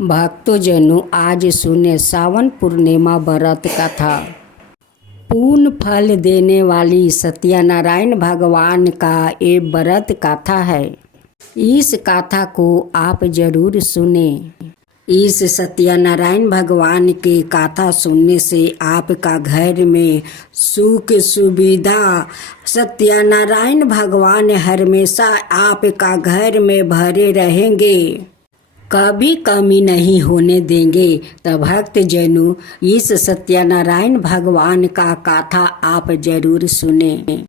भक्तजनों, आज सुने सावन पूर्णिमा व्रत कथा। पूर्ण फल देने वाली सत्यनारायण भगवान का ये व्रत कथा है। इस कथा को आप जरूर सुने। इस सत्यनारायण भगवान की कथा सुनने से आपका घर में सुख सुविधा, सत्यनारायण भगवान हमेशा आपका घर में भरे रहेंगे, कभी कमी नहीं होने देंगे। तो भक्त जनों, इस सत्यनारायण भगवान का कथा आप जरूर सुने।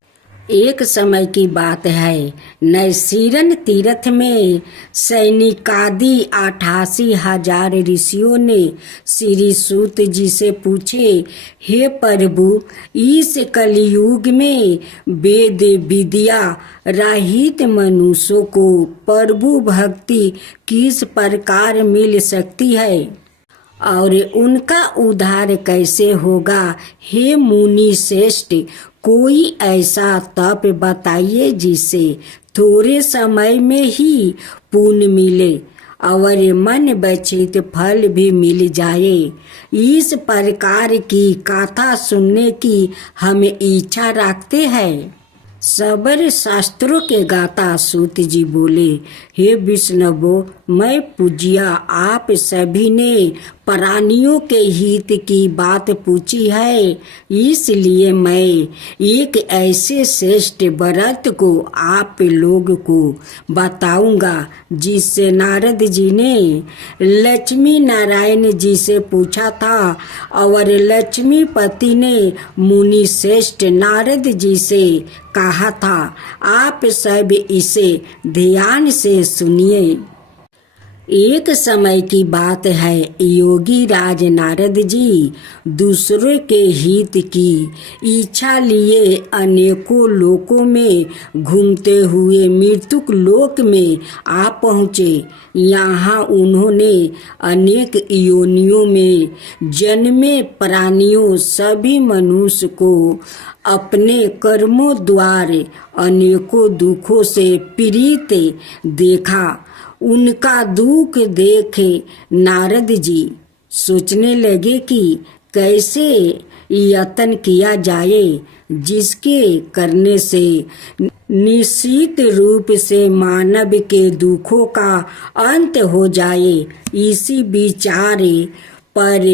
एक समय की बात है, नैसीरन तीर्थ में सैनिकादि 88,000 ऋषियों ने श्री सूत जी से पूछे, हे प्रभु, इस कलयुग में वेद विद्या रहित मनुष्यों को प्रभु भक्ति किस प्रकार मिल सकती है और उनका उद्धार कैसे होगा। हे मुनि श्रेष्ठ, कोई ऐसा तप बताइए जिससे थोड़े समय में ही पुण्य मिले और मन बचित फल भी मिल जाए। इस प्रकार की कथा सुनने की हम इच्छा रखते हैं। सबर शास्त्रों के गाता सूत जी बोले, हे विष्णु, मैं पूज्या आप सभी ने प्राणियों के हित की बात पूछी है, इसलिए मैं एक ऐसे श्रेष्ठ व्रत को आप लोग को बताऊंगा जिससे नारद जी ने लक्ष्मी नारायण जी से पूछा था और लक्ष्मीपति ने मुनि श्रेष्ठ नारद जी से कहा था। आप सब इसे ध्यान से सुनिए। एक समय की बात है, योगी राज नारद जी दूसरों के हित की इच्छा लिए अनेकों लोकों में घूमते हुए मृत्युक लोक में आ पहुँचे। यहाँ उन्होंने अनेक योनियों में जन्मे प्राणियों सभी मनुष्य को अपने कर्मों द्वारा अनेकों दुखों से पीड़ित देखा। उनका दुख देखे नारद जी सोचने लगे कि कैसे यत्न किया जाए जिसके करने से निश्चित रूप से मानव के दुखों का अंत हो जाए। इसी विचार पर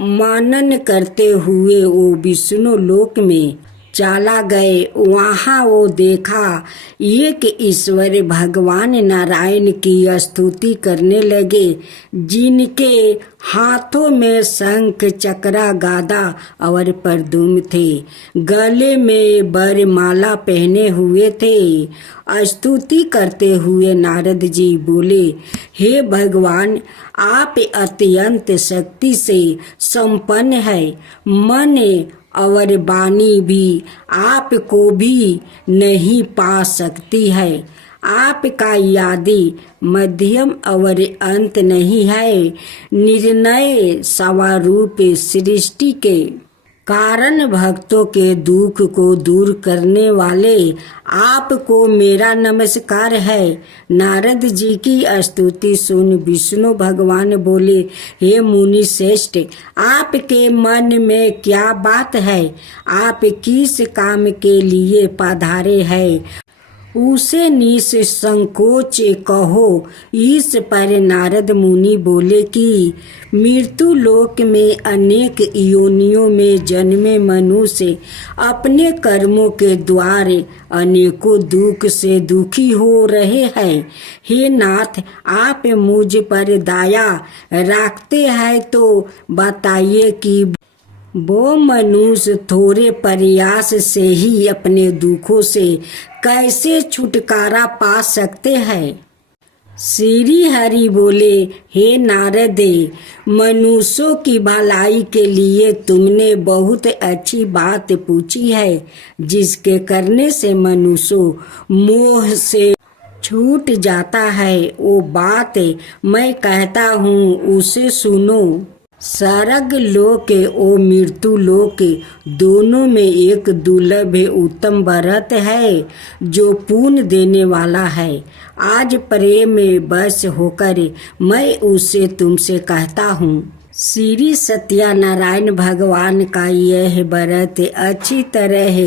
मनन करते हुए वो विष्णु लोक में चला गए। वहाँ वो देखा एक ईश्वर भगवान नारायण की स्तुति करने लगे, जिनके हाथों में शंख चक्रा गादा और परदुम थे, गले में वरमाला पहने हुए थे। स्तुति करते हुए नारद जी बोले, हे भगवान, आप अत्यंत शक्ति से संपन्न है। मन और वाणी भी आपको भी नहीं पा सकती है। आपका आदि मध्यम और अंत नहीं है। निर्णय स्वरूप सृष्टि के कारण भक्तों के दुख को दूर करने वाले आपको मेरा नमस्कार है। नारद जी की स्तुति सुन विष्णु भगवान बोले, हे मुनि श्रेष्ठ, आपके मन में क्या बात है? आप किस काम के लिए पधारे हैं? उसे निसंकोच कहो। इस पर नारद मुनि बोले कि मृत्यु लोक में अनेक योनियों में जन्मे मनुष्य अपने कर्मों के द्वारा अनेकों दुख से दुखी हो रहे हैं। हे नाथ, आप मुझ पर दया रखते हैं तो बताइए कि वो मनुष्य थोड़े प्रयास से ही अपने दुखों से कैसे छुटकारा पा सकते हैं। श्री हरि बोले, हे नारद, मनुष्यों की भलाई के लिए तुमने बहुत अच्छी बात पूछी है, जिसके करने से मनुष्य मोह से छूट जाता है। वो बात मैं कहता हूँ, उसे सुनो। स्वर्ग लोक ओ मृत्यु लोक दोनों में एक दुर्लभ उत्तम व्रत है जो पुण्य देने वाला है। आज प्रेम में बस होकर मैं उससे तुमसे कहता हूँ। श्री सत्यनारायण भगवान का यह व्रत अच्छी तरह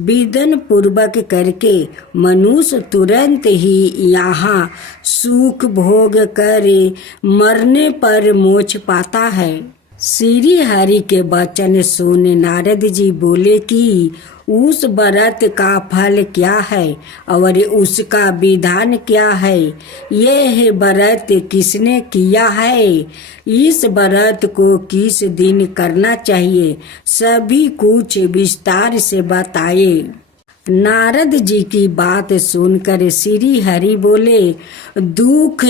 विधि पूर्वक करके मनुष्य तुरंत ही यहाँ सुख भोग कर मरने पर मोक्ष पाता है। श्री हरि के वचन सुन नारद जी बोले कि उस व्रत का फल क्या है और उसका विधान क्या है, यह व्रत किसने किया है, इस व्रत को किस दिन करना चाहिए, सभी कुछ विस्तार से बताए। नारद जी की बात सुनकर श्री हरि बोले, दुख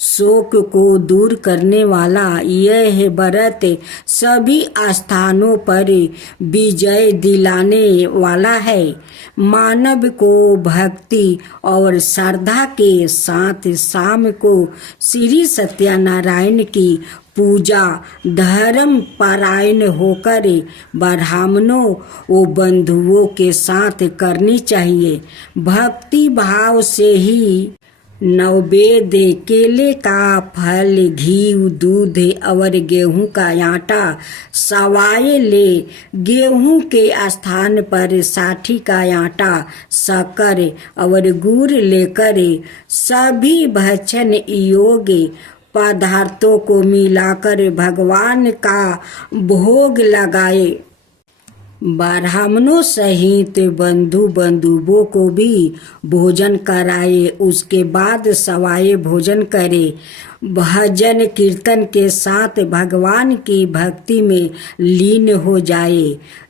शोक को दूर करने वाला यह व्रत सभी स्थानों पर विजय दिलाने वाला है। मानव को भक्ति और श्रद्धा के साथ शाम को श्री सत्यनारायण की पूजा धर्म पारायण होकर ब्राह्मणों व बंधुओं के साथ करनी चाहिए। भक्ति भाव से ही नैवेद्य केले का फल, घी, दूध और गेहूं का आटा सवाए ले। गेहूं के स्थान पर साठी का आटा, शक्कर और गुड़ लेकर सभी भक्षण योग्य पदार्थों को मिलाकर भगवान का भोग लगाए। ब्राह्मणों सहित बंधु बंधुओं को भी भोजन कराए। उसके बाद सवाए भोजन करे। भजन कीर्तन के साथ भगवान की भक्ति में लीन हो जाए।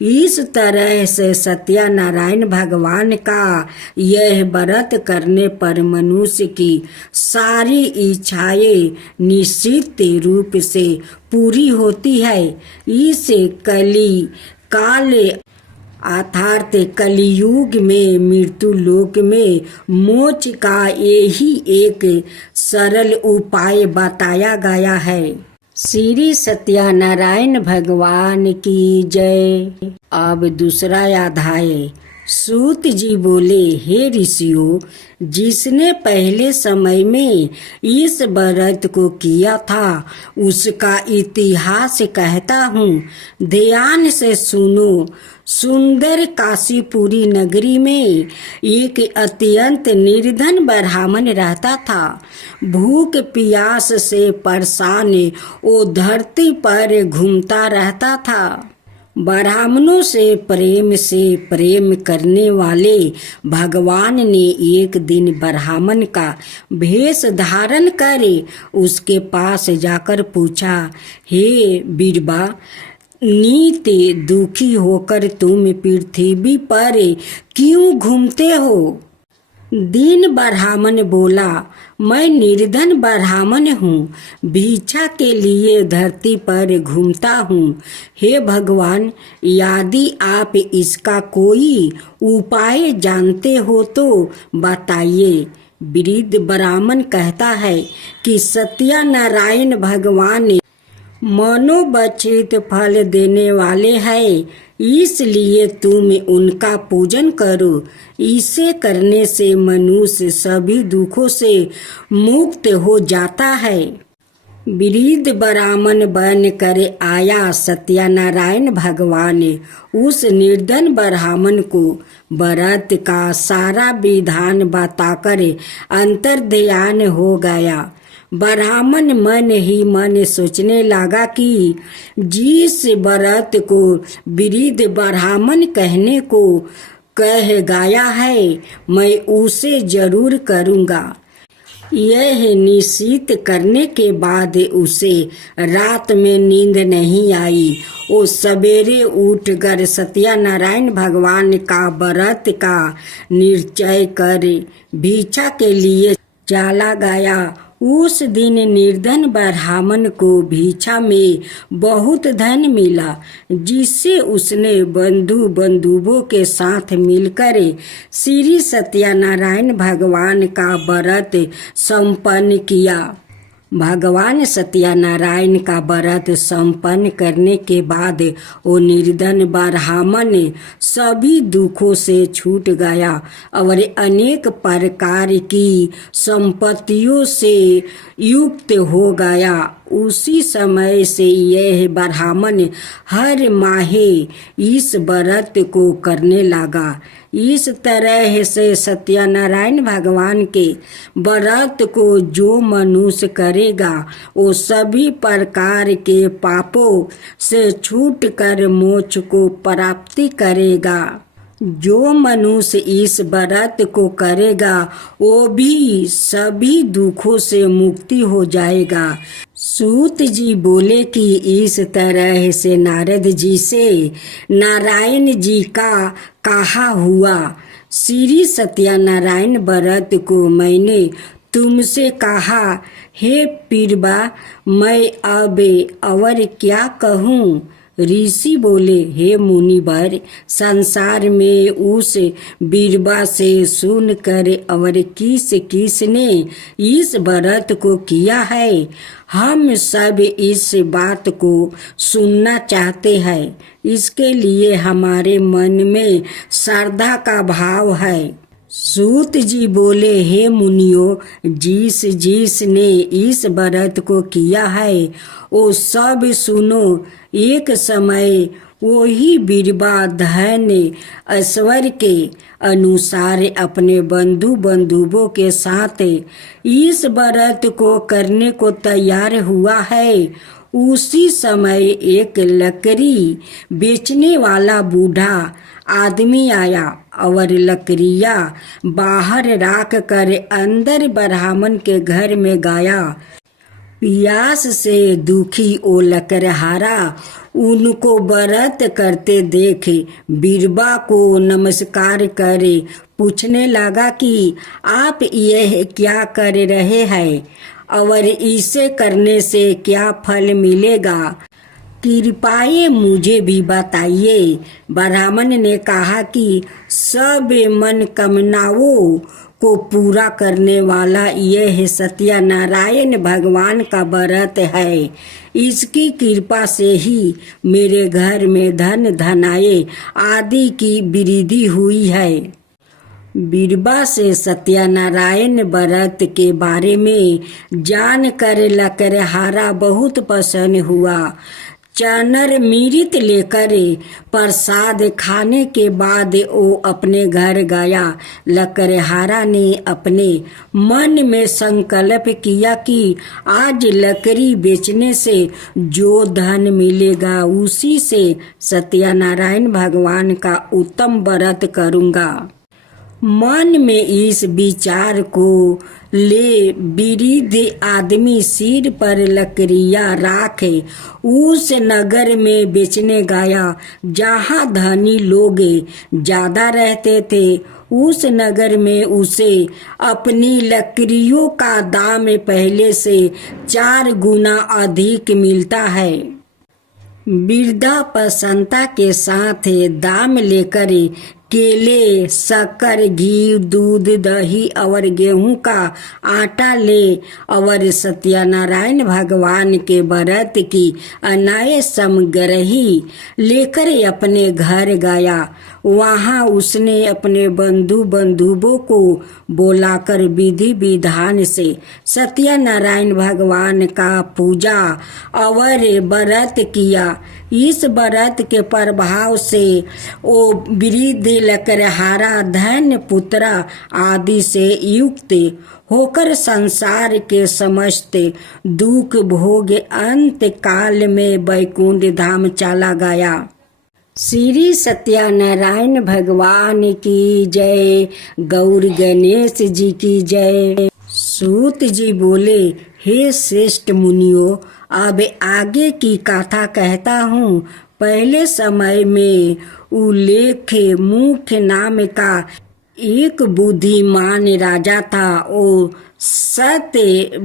इस तरह से सत्यनारायण भगवान का यह व्रत करने पर मनुष्य की सारी इच्छाएं निश्चित रूप से पूरी होती है। इस काल अर्थात कलियुग में मृत्यु लोक में मोक्ष का यही एक सरल उपाय बताया गया है। श्री सत्यनारायण भगवान की जय। अब दूसरा अध्याय। सूत जी बोले, हे ऋषियों, जिसने पहले समय में इस व्रत को किया था उसका इतिहास कहता हूँ, ध्यान से सुनो। सुंदर काशीपुरी नगरी में एक अत्यंत निर्धन ब्राह्मण रहता था। भूख प्यास से परेशान वो धरती पर घूमता रहता था। ब्राह्मणों से प्रेम करने वाले भगवान ने एक दिन ब्राह्मण का भेष धारण कर उसके पास जाकर पूछा, हे बीरबा, नित दुखी होकर तुम पृथ्वी पर क्यों घूमते हो? दीन ब्राह्मण बोला, मैं निर्धन ब्राह्मण हूँ, भिक्षा के लिए धरती पर घूमता हूँ। हे भगवान, यदि आप इसका कोई उपाय जानते हो तो बताइए। वृद्ध ब्राह्मण कहता है कि सत्यनारायण भगवान मनोवांछित फल देने वाले हैं, इसलिए तुम उनका पूजन करो। इसे करने से मनुष्य सभी दुखों से मुक्त हो जाता है। वृद्ध ब्राह्मण बन कर आया सत्यनारायण भगवान उस निर्धन ब्राह्मण को व्रत का सारा विधान बताकर अंतर्ध्यान हो गया। ब्राह्मण मन ही मन सोचने लगा कि जिस व्रत को वृद्ध ब्राह्मण कहने को कह गया है, मैं उसे जरूर करूँगा। यह निश्चित करने के बाद उसे रात में नींद नहीं आई। वो सवेरे उठकर सत्यनारायण भगवान का व्रत का निश्चय कर भिक्षा के लिए चला गया। उस दिन निर्धन ब्राह्मण को भिक्षा में बहुत धन मिला, जिससे उसने बंधुओं के साथ मिलकर श्री सत्यनारायण भगवान का व्रत संपन्न किया। भगवान सत्यनारायण का व्रत संपन्न करने के बाद वो निर्धन ब्राह्मण सभी दुखों से छूट गया और अनेक प्रकार की संपत्तियों से युक्त हो गया। उसी समय से यह ब्राह्मण हर माहे इस व्रत को करने लगा। इस तरह से सत्यनारायण भगवान के व्रत को जो मनुष्य करेगा वो सभी प्रकार के पापों से छूट कर मोक्ष को प्राप्ति करेगा। जो मनुष्य इस व्रत को करेगा वो भी सभी दुखों से मुक्ति हो जाएगा। सूत जी बोले कि इस तरह से नारद जी से नारायण जी का कहा हुआ। श्री सत्यनारायण व्रत को मैंने तुमसे कहा, हे पीरबा, मैं अब और क्या कहूँ। ऋषि बोले, हे मुनिवर, संसार में उस बीरबा से सुनकर और किस किसने इस व्रत को किया है, हम सब इस बात को सुनना चाहते हैं। इसके लिए हमारे मन में श्रद्धा का भाव है। सूत जी बोले, हे मुनियो, जिस जिसने इस व्रत को किया है वो सब सुनो। एक समय वही बीरबा धन ऐश्वर्य के अनुसार अपने बंधु बंधुओं के साथ इस व्रत को करने को तैयार हुआ है। उसी समय एक लकड़ी बेचने वाला बूढ़ा आदमी आया और लकड़ियाँ बाहर रख कर अंदर ब्राह्मण के घर में गया। प्यास से दुखी ओ लकड़हारा उनको व्रत करते देख बीरबा को नमस्कार करे पूछने लगा कि आप यह क्या कर रहे हैं और इसे करने से क्या फल मिलेगा, कृपया मुझे भी बताइए। ब्राह्मण ने कहा कि सब मनोकामनाओं को पूरा करने वाला यह सत्यनारायण भगवान का व्रत है। इसकी कृपा से ही मेरे घर में धन धनाये आदि की वृद्धि हुई है। बीरबा से सत्यनारायण व्रत के बारे में जानकर लकड़हारा बहुत प्रसन्न हुआ। चनर मिर्च लेकर प्रसाद खाने के बाद वो अपने घर गया। लकड़हारा ने अपने मन में संकल्प किया कि आज लकड़ी बेचने से जो धन मिलेगा उसी से सत्यनारायण भगवान का उत्तम व्रत करूँगा। मन में इस विचार को ले वृद्ध आदमी सिर पर लकड़ियाँ राखे उस नगर में बेचने गया जहाँ धनी लोग ज्यादा रहते थे। उस नगर में उसे अपनी लकड़ियों का दाम पहले से 4 गुना अधिक मिलता है। वृद्धा प्रसन्नता के साथ दाम लेकर केले, शक्कर, घी, दूध, दही और गेहूं का आटा ले और सत्यनारायण भगवान के व्रत की अनाय सामग्री लेकर अपने घर गया। वहां उसने अपने बंधु बंधुओं को बुलाकर विधि विधान से सत्यनारायण भगवान का पूजा और व्रत किया। इस व्रत के प्रभाव से वो वृद्ध लकड़हारा धन पुत्र आदि से युक्त होकर संसार के समस्त दुख भोग अंत काल में वैकुंठ धाम चला गया। श्री सत्यनारायण भगवान की जय। गौर गणेश जी की जय। सूत जी बोले, हे श्रेष्ठ मुनियों, अब आगे की कथा कहता हूँ। पहले समय में उल्लेख मुख्य नाम का एक बुद्धिमान राजा था। वो सत्य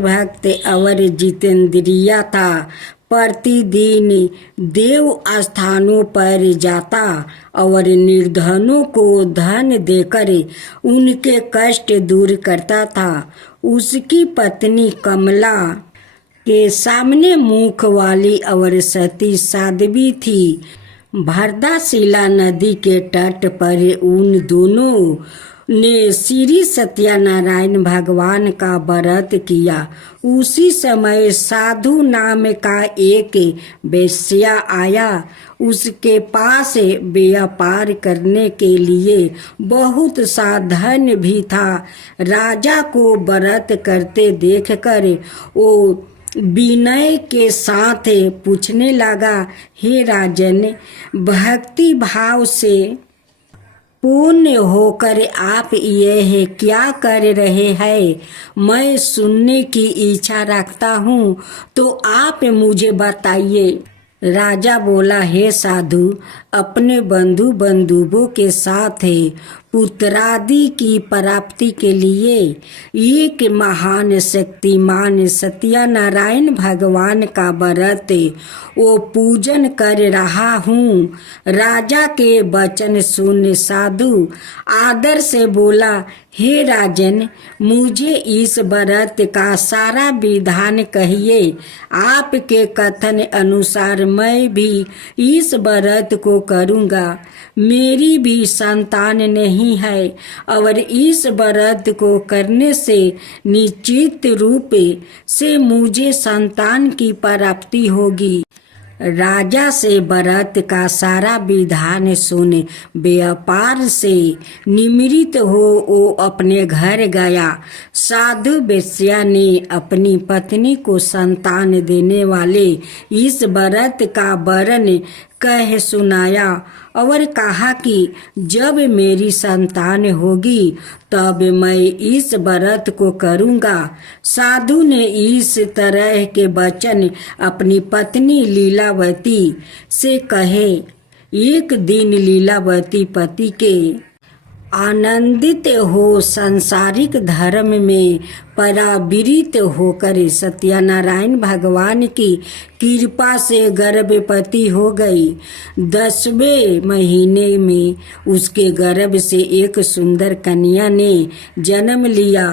भक्त और जितेंद्रिया था। प्रतिदिन देव स्थानों पर जाता और निर्धनों को धन देकर उनके कष्ट दूर करता था। उसकी पत्नी कमला के सामने मुख वाली और सती साध्वी थी। भरदाशिला नदी के तट पर उन दोनों ने श्री सत्यनारायण भगवान का व्रत किया। उसी समय साधु नाम का एक वेश्या आया। उसके पास व्यापार करने के लिए बहुत सा धन भी था। राजा को व्रत करते देखकर वो विनय के साथ पूछने लगा, हे राजन, भक्ति भाव से पूर्ण होकर आप यह क्या कर रहे हैं? मैं सुनने की इच्छा रखता हूँ, तो आप मुझे बताइए। राजा बोला, हे साधु, अपने बंधु बंधुओं के साथ पुत्रादि की प्राप्ति के लिए एक महान शक्तिमान सत्यनारायण भगवान का व्रत वो पूजन कर रहा हूँ। राजा के वचन सुन साधु आदर से बोला, हे राजन, मुझे इस व्रत का सारा विधान कहिए। आपके कथन अनुसार मैं भी इस व्रत को करूँगा। मेरी भी संतान नहीं है और इस व्रत को करने से निश्चित रूप से मुझे संतान की प्राप्ति होगी। राजा से व्रत का सारा विधान सुन व्यापार से निमृत हो वो अपने घर गया। साधु वेश्या ने अपनी पत्नी को संतान देने वाले इस व्रत का वर्णन कह सुनाया और कहा कि जब मेरी संतान होगी तब मैं इस व्रत को करूँगा। साधु ने इस तरह के वचन अपनी पत्नी लीलावती से कहे। एक दिन लीलावती पति के आनंदित हो संसारिक धर्म में परावृत होकर सत्यनारायण भगवान की कृपा से गर्भवती हो गई। 10वें महीने में उसके गर्भ से एक सुंदर कन्या ने जन्म लिया।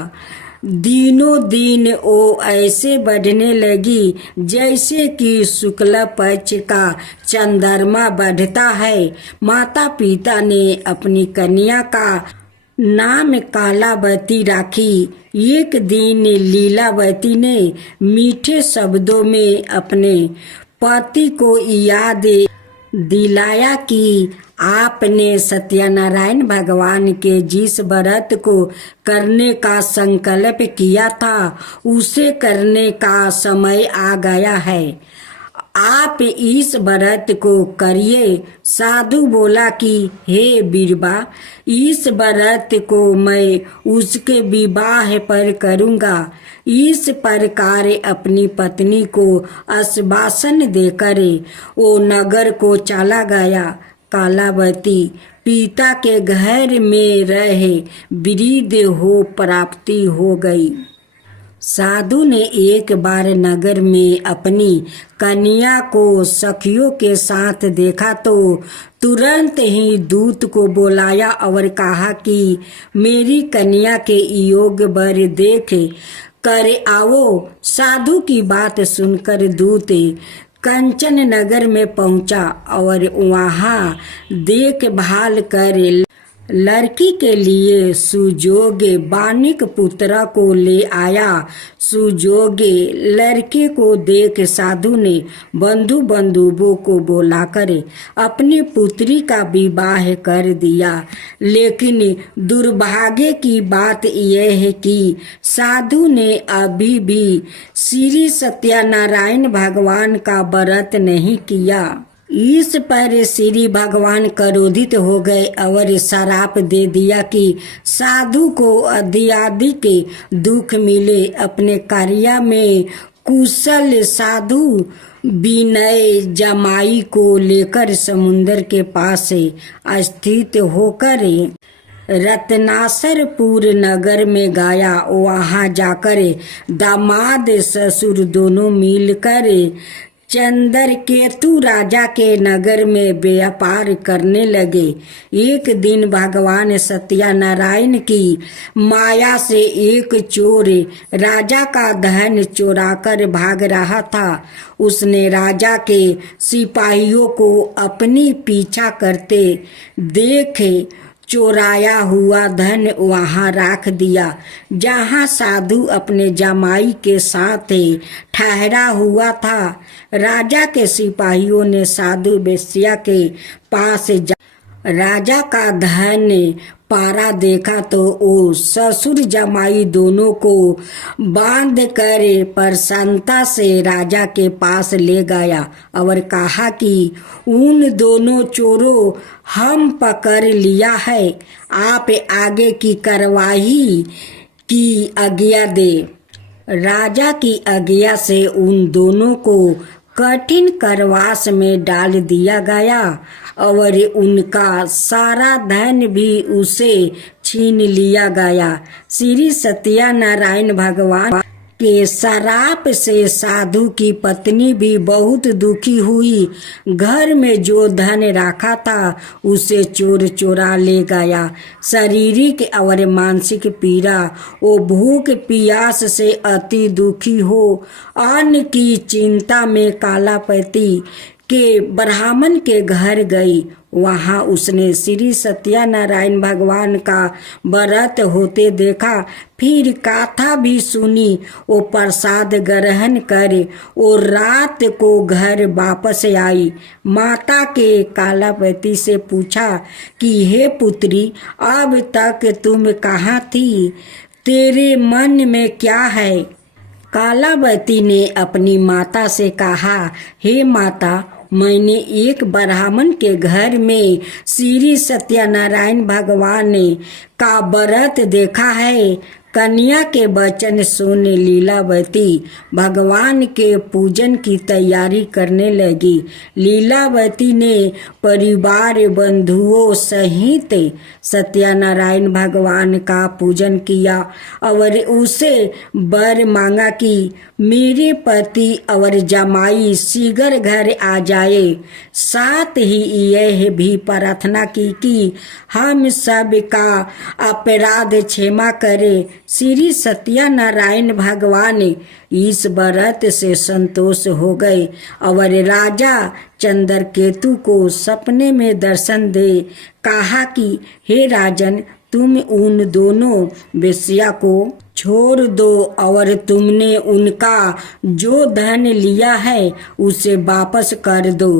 दिनों दिन वो ऐसे बढ़ने लगी जैसे कि शुक्ल पक्ष का चंद्रमा बढ़ता है। माता पिता ने अपनी कन्या का नाम कालावती रखी। एक दिन लीलावती ने मीठे शब्दों में अपने पति को याद दिलाया कि आपने सत्यनारायण भगवान के जिस व्रत को करने का संकल्प किया था उसे करने का समय आ गया है। आप इस व्रत को करिए। साधु बोला कि हे बीरबा, इस व्रत को मैं उसके विवाह पर करूँगा। इस प्रकार अपनी पत्नी को आश्वासन देकर वो नगर को चला गया। कालावती पिता के घर में रहे वृद्ध हो प्राप्ति हो गई। साधु ने एक बार नगर में अपनी कन्या को सखियों के साथ देखा तो तुरंत ही दूत को बुलाया और कहा कि मेरी कन्या के योग वर देख कर आओ। साधु की बात सुनकर दूत कंचन नगर में पहुंचा और वहां देखभाल कर लड़की के लिए सुजोगे बानिक पुत्र को ले आया। सुजोगे लड़के को देख साधु ने बंधु बंधुओं को बुलाकर अपनी पुत्री का विवाह कर दिया। लेकिन दुर्भाग्य की बात यह है कि साधु ने अभी भी श्री सत्यनारायण भगवान का व्रत नहीं किया। इस पर श्री भगवान क्रोधित हो गए और श्राप दे दिया कि साधु को अधिक दुख मिले। अपने कार्य में कुशल साधु विनय जमाई को लेकर समुद्र के पास स्थित होकर रत्नासरपुर नगर में गया। वहां जाकर दामाद ससुर दोनों मिलकर चंद्रकेतु राजा के नगर में व्यापार करने लगे। एक दिन भगवान सत्यनारायण की माया से एक चोर राजा का धन चुराकर भाग रहा था। उसने राजा के सिपाहियों को अपनी पीछा करते देखे चोराया हुआ धन वहां रख दिया जहां साधु अपने जमाई के साथ ठहरा हुआ था। राजा के सिपाहियों ने साधु वेश्या के पास राजा का धन पारा देखा तो वो ससुर जमाई दोनों को बांध कर प्रसन्नता से राजा के पास ले गया और कहा कि उन दोनों चोरों हम पकड़ लिया है, आप आगे की कार्रवाई की आज्ञा दे। राजा की आज्ञा से उन दोनों को कठिन कारावास में डाल दिया गया और उनका सारा धन भी उसे छीन लिया गया। श्री सत्यनारायण भगवान के श्राप से साधु की पत्नी भी बहुत दुखी हुई। घर में जो धन रखा था उसे चोर चोरा ले गया। शारीरिक और मानसिक पीड़ा, वो भूख प्यास से अति दुखी हो अन्न की चिंता में कालापति के ब्राह्मण के घर गई। वहां उसने श्री सत्यनारायण भगवान का व्रत होते देखा। फिर कथा भी सुनी। वो प्रसाद ग्रहण कर वो रात को घर वापस आई। माता के कालापति से पूछा कि हे पुत्री, अब तक तुम कहाँ थी? तेरे मन में क्या है? कालावती ने अपनी माता से कहा, हे माता, मैंने एक ब्राह्मण के घर में श्री सत्यनारायण भगवान का व्रत देखा है। कन्या के वचन सुन लीलावती भगवान के पूजन की तैयारी करने लगी। लीलावती ने परिवार बंधुओं सहित सत्यनारायण भगवान का पूजन किया और उसे वर मांगा कि मेरे पति और जमाई शीघ्र घर आ जाए। साथ ही यह भी प्रार्थना की कि हम सब का अपराध क्षमा करे। श्री सत्यनारायण भगवान इस व्रत से संतोष हो गए और राजा चंद्रकेतु को सपने में दर्शन दे कहा कि हे राजन, तुम उन दोनों वेश्या को छोड़ दो और तुमने उनका जो धन लिया है उसे वापस कर दो।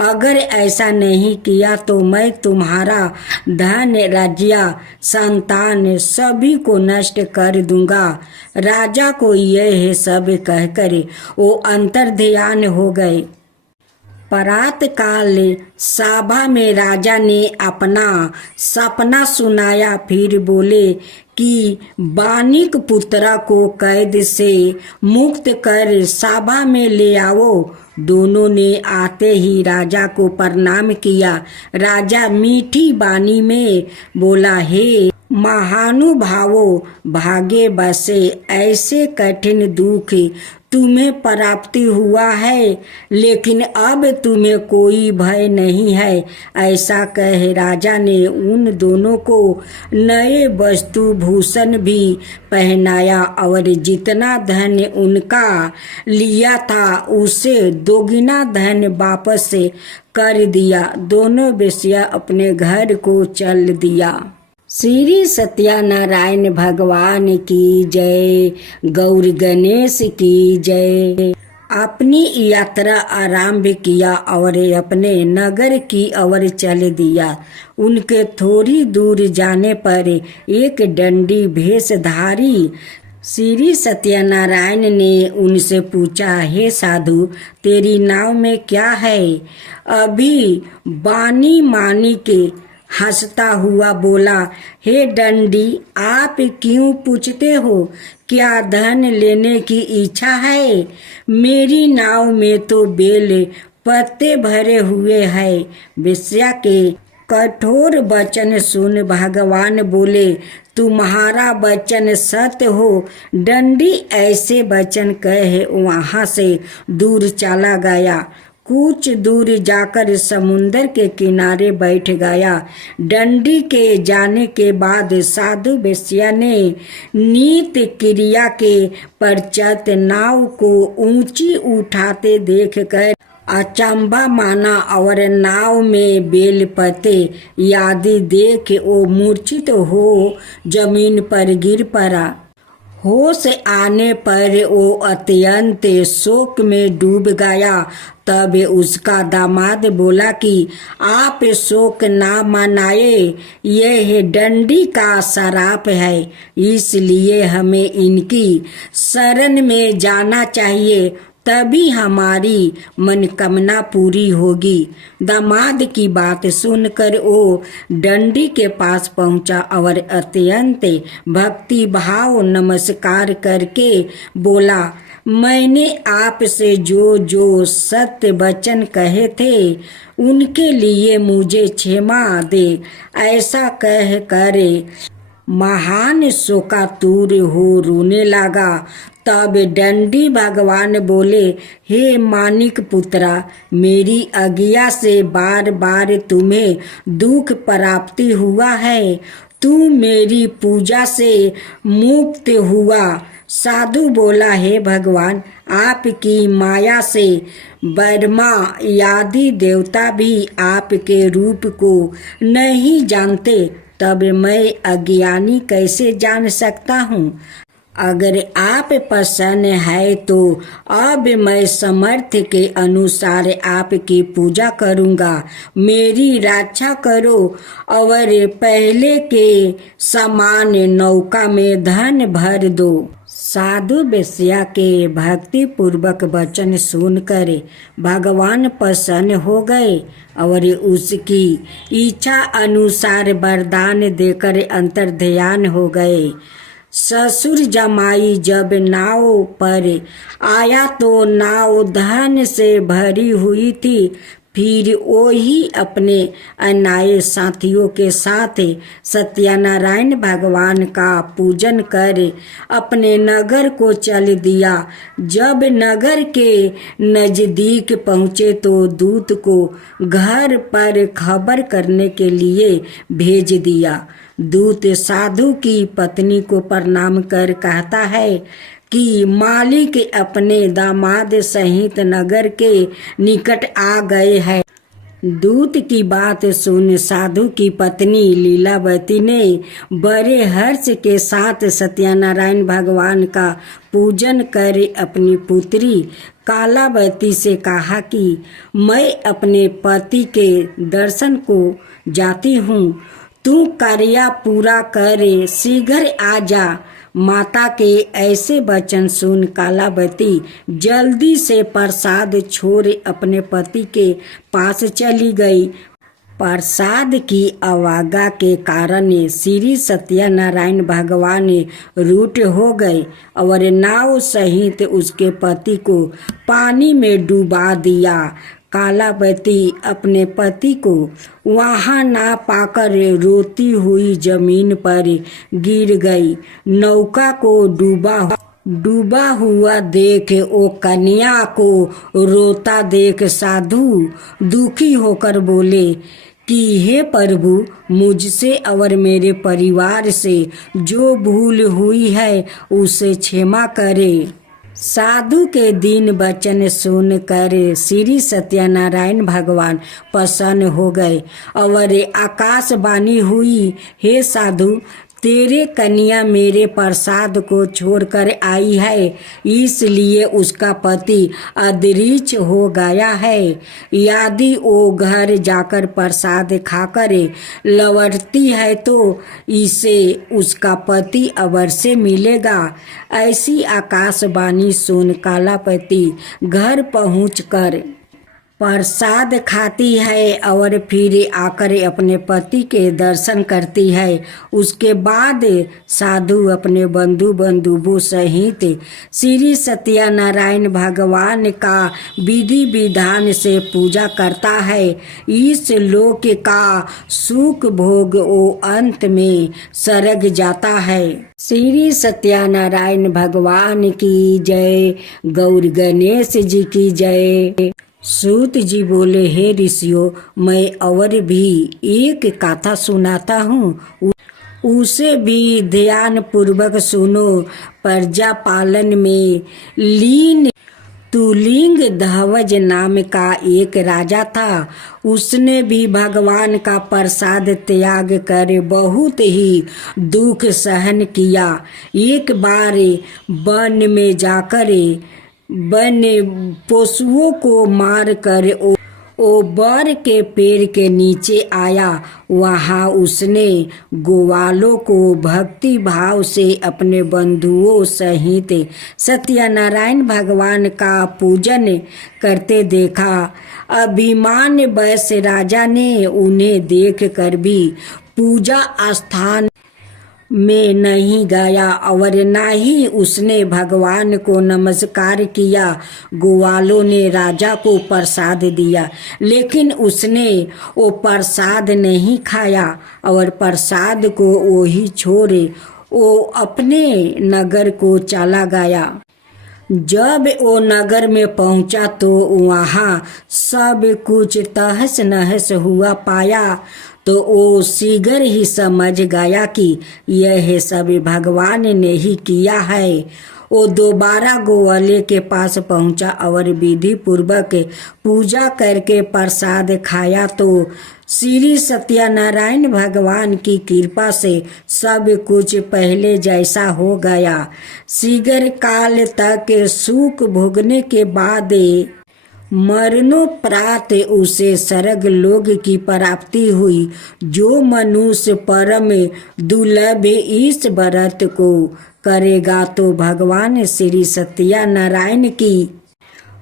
अगर ऐसा नहीं किया तो मैं तुम्हारा धन, राज्य, संतान सभी को नष्ट कर दूंगा। राजा को यह सब कहकर वो अंतर्ध्यान हो गए। प्रात काल सभा में राजा ने अपना सपना सुनाया। फिर बोले कि बानिक पुत्रा को कैद से मुक्त कर सभा में ले आओ। दोनों ने आते ही राजा को प्रणाम किया। राजा मीठी वाणी में बोला, हे महानुभावों, भागे बसे ऐसे कठिन दुख तुम्हें प्राप्ति हुआ है, लेकिन अब तुम्हें कोई भय नहीं है। ऐसा कह राजा ने उन दोनों को नए वस्तु भूषण भी पहनाया और जितना धन उनका लिया था उसे दोगुना धन वापस कर दिया। दोनों वेश्या अपने घर को चल दिया। श्री सत्यनारायण भगवान की जय। गौर गणेश की जय। अपनी यात्रा आरंभ किया और अपने नगर की ओर चल दिया। उनके थोड़ी दूर जाने पर एक दंडी भेषधारी श्री सत्यनारायण ने उनसे पूछा, हे साधु, तेरी नाव में क्या है? अभी बानी मानी के हंसता हुआ बोला, हे डंडी, आप क्यों पूछते हो? क्या धन लेने की इच्छा है? मेरी नाव में तो बेल पत्ते भरे हुए हैं। वेश्या के कठोर वचन सुन भगवान बोले, तुम्हारा वचन सत्य हो। डंडी ऐसे वचन कहे वहाँ से दूर चला गया। कुछ दूर जाकर समुंदर के किनारे बैठ गया। डंडी के जाने के बाद साधु वेश्या ने नित्य क्रिया के पश्चात नाव को ऊंची उठाते देखकर अचंभा माना और नाव में बेलपत्ते आदि देख वो मूर्छित हो जमीन पर गिर पड़ा। होश आने पर वो अत्यंत शोक में डूब गया। तब उसका दामाद बोला कि आप शोक ना मनाए, यह डंडी का श्राप है, इसलिए हमें इनकी शरण में जाना चाहिए, तभी हमारी मनोकामना पूरी होगी। दामाद की बात सुनकर वो डंडी के पास पहुंचा और अत्यंत भक्ति भाव नमस्कार करके बोला, मैंने आपसे जो जो सत्य वचन कहे थे उनके लिए मुझे क्षमा दे। ऐसा कह कर महान शोकातुर हो रोने लगा। तब डंडी भगवान बोले, हे मानिक पुत्रा, मेरी आज्ञा से बार बार तुम्हें दुख प्राप्ति हुआ है, तू मेरी पूजा से मुक्त हुआ। साधु बोला, हे भगवान, आपकी माया से ब्रह्मा आदि देवता भी आपके रूप को नहीं जानते, तब मैं अज्ञानी कैसे जान सकता हूँ। अगर आप प्रसन्न है तो अब मैं समर्थ के अनुसार आपकी पूजा करूँगा। मेरी रक्षा करो और पहले के समान नौका में धन भर दो। साधु वेश्या के भक्ति पूर्वक वचन सुनकर भगवान प्रसन्न हो गए और उसकी इच्छा अनुसार वरदान देकर अंतर्ध्यान हो गए। ससुर जमाई जब नाव पर आया तो नाव धन से भरी हुई थी। फिर वही अपने अन्यायी साथियों के साथ सत्यनारायण भगवान का पूजन कर अपने नगर को चल दिया। जब नगर के नजदीक पहुँचे तो दूत को घर पर खबर करने के लिए भेज दिया। दूत साधु की पत्नी को प्रणाम कर कहता है कि मालिक अपने दामाद सहित नगर के निकट आ गए हैं। दूत की बात सुन साधु की पत्नी लीलावती ने बड़े हर्ष के साथ सत्यनारायण भगवान का पूजन कर अपनी पुत्री कालावती से कहा कि मैं अपने पति के दर्शन को जाती हूँ, तू कार्य पूरा करे, शीघ्र आ जा। माता के ऐसे वचन सुन कालावती जल्दी से प्रसाद छोड़ अपने पति के पास चली गई। प्रसाद की अवज्ञा के कारण श्री सत्यनारायण भगवान रूठ हो गए और नाव सहित उसके पति को पानी में डुबा दिया। कालावती अपने पति को वहां ना पाकर रोती हुई जमीन पर गिर गई। नौका को डूबा हुआ देख वो कन्या को रोता देख साधु दुखी होकर बोले कि हे प्रभु, मुझसे और मेरे परिवार से जो भूल हुई है उसे क्षमा करे। साधु के दीन वचन सुनकर श्री सत्यनारायण भगवान प्रसन्न हो गए और आकाशवाणी हुई, हे साधु, तेरे कन्या मेरे प्रसाद को छोड़कर आई है, इसलिए उसका पति अदृश्य हो गया है। यदि वो घर जाकर प्रसाद खाकर लौटती है तो इसे उसका पति अवश्य मिलेगा। ऐसी आकाशवाणी सुन कालावती घर पहुंचकर प्रसाद खाती है और फिर आकर अपने पति के दर्शन करती है। उसके बाद साधु अपने बंधु बंधुओं सहित श्री सत्यनारायण भगवान का विधि विधान से पूजा करता है। इस लोक का सुख भोग वो अंत में सरग जाता है। श्री सत्यनारायण भगवान की जय। गौर गणेश जी की जय। सूत जी बोले, हे ऋषियों, मैं और भी एक कथा सुनाता हूँ, उसे भी ध्यान पूर्वक सुनो। प्रजा पालन में लीन तुलिंग ध्वज नाम का एक राजा था। उसने भी भगवान का प्रसाद त्याग कर बहुत ही दुख सहन किया। एक बार वन में जाकर वन पशुओं को मार कर ओ बर के पेड़ के नीचे आया। वहाँ उसने ग्वालों को भक्ति भाव से अपने बंधुओं सहित सत्यनारायण भगवान का पूजन करते देखा। अभिमान वश राजा ने उन्हें देख कर भी पूजा स्थान में नहीं गया और ना ही उसने भगवान को नमस्कार किया। ग्वालों ने राजा को प्रसाद दिया, लेकिन उसने वो प्रसाद नहीं खाया और प्रसाद को वो ही छोड़े वो अपने नगर को चला गया। जब वो नगर में पहुंचा तो वहाँ सब कुछ तहस नहस हुआ पाया। तो वो शीघ्र ही समझ गया कि यह सब भगवान ने ही किया है। वो दोबारा ग्वाले के पास पहुंचा और विधि पूर्वक पूजा करके प्रसाद खाया तो श्री सत्यनारायण भगवान की कृपा से सब कुछ पहले जैसा हो गया। शीघ्र काल तक सुख भोगने के बाद मरणोपरांत उसे स्वर्ग लोक की प्राप्ति हुई। जो मनुष्य परम दुर्लभ इस व्रत को करेगा तो भगवान श्री सत्यनारायण की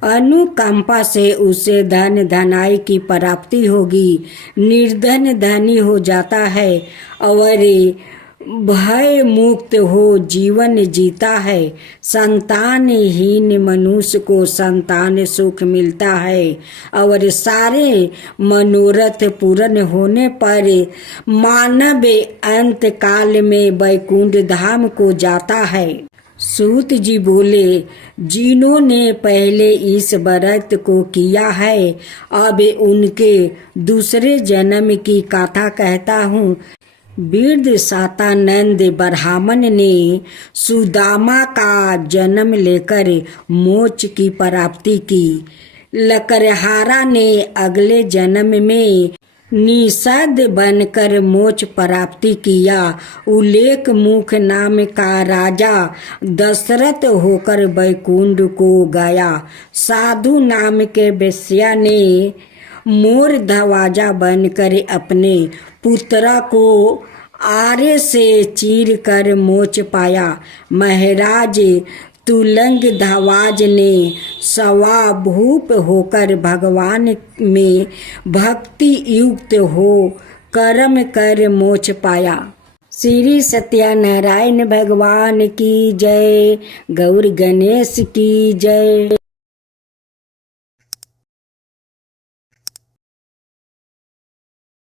अनुकंपा से उसे धन धनाई की प्राप्ति होगी। निर्धन धनी हो जाता है और भय मुक्त हो जीवन जीता है। संतानहीन मनुष्य को संतान सुख मिलता है और सारे मनोरथ पूर्ण होने पर मानव अंत काल में वैकुंठ धाम को जाता है। सूत जी बोले, जिन्होंने पहले इस व्रत को किया है अब उनके दूसरे जन्म की कथा कहता हूँ। वृद्ध सातानंद ब्राह्मण ने सुदामा का जन्म लेकर मोक्ष की प्राप्ति की। लकड़हारा ने अगले जन्म में निषाद बनकर मोक्ष प्राप्ति किया। उल्लेख मुख नाम का राजा दशरथ होकर वैकुंठ को गया। साधु नाम के वेश्या ने मोर धवाजा बनकर अपने पुत्रा को आरे से चीर कर मोक्ष पाया। महाराज तुलंग धवाज ने स्वाभूप होकर भगवान में भक्ति युक्त हो कर्म कर मोक्ष पाया। श्री सत्यनारायण भगवान की जय। गौर गणेश की जय।